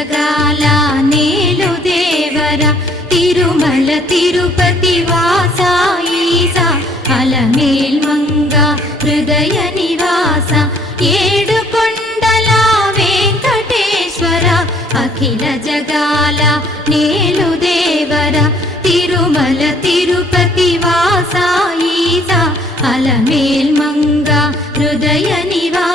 జగాల నేలు దేవర తిరుమల తిరుపతి వాస ఈసా అలమేల్ మంగ హృదయ నివాస ఏడు కొండల వెంకటేశ్వర అఖిల జగాల నేలు దేవర తిరుమల తిరుపతి వాస ఈసా అలమేల్ మంగ హృదయ నివాస